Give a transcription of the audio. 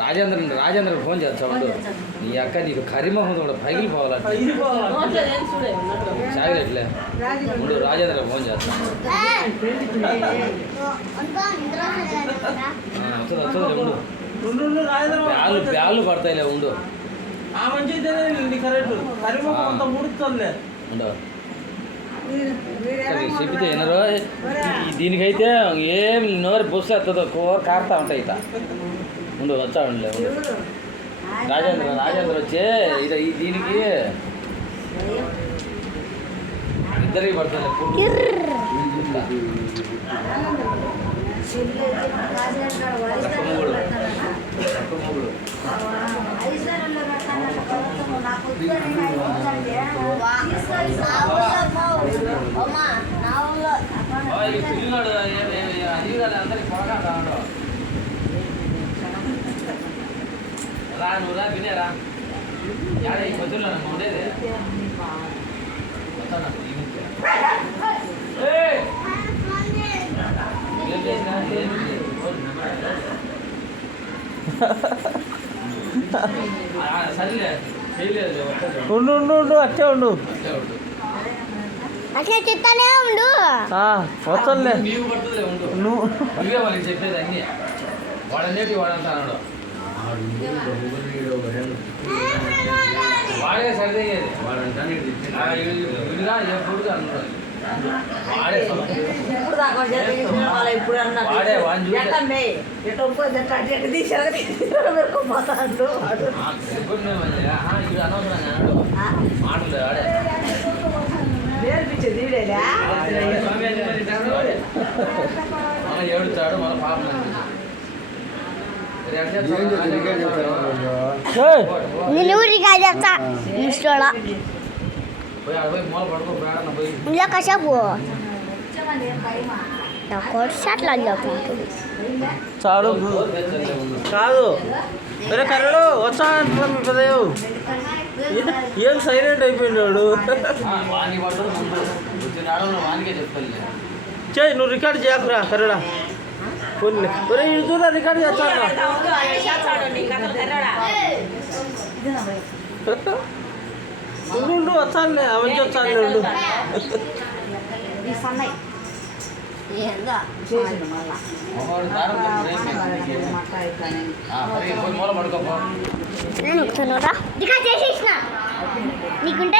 Rajendra phone చేస్తా నీ అక్క నీకు కరిమహం కూడా పగిలిపోవాలంటే చాగలేట్లే ఉండు రాజేంద్ర ఫోన్ చేస్తా ఉండు బ్యాళ్ళు పడతాయిలే ఉండు ఉండవు చెప్తే వినరు దీనికైతే ఏం నోరు బొస్సు వస్తుందో కూర కారుతా ఉంటాయి ఇట ఉండు వచ్చా ఉండలే రాజేంద్ర వచ్చే ఇక దీనికి ఇద్దరికి పడుతుంది పిల్లడు అది అందరికి బాగా రావడం రా నువ్వు రా వినేరా ఈ పొద్దుల్లో ఉండేది ఏం చేసినా సరేలే చేయలేదు ఉండు అట్టే ఉండు అట్లా చెప్తానే ఉండు వస్తలే నువ్వు వాళ్ళకి చెప్పేది అన్నీ వాడనేటి వాడంటాడు వాడే సరిదయ్యేది విడిగా ఎప్పుడు అన్నాడు వాడే మాటలు వాడే నేర్పించేది ఏడుతాడు మన పాప నేను ఊరిగా చెప్తా ఇన్స్టాలో ఇలా కసేపు షాట్లు చెప్తుంది చాలు కాదు అరే కర్రడు వచ్చా పెద్దయ్యో ఏం సైలెంట్ అయిపోయినాడు చేయి నువ్వు రికార్డ్ చేయకురా కర్రడా కొన్ని ఒరే ఇడుతున్నా రికార్డ్ చేస్తాను ఉండు వచ్చానులే అవన్నీ వచ్చానులే ఉండు నీకుంటే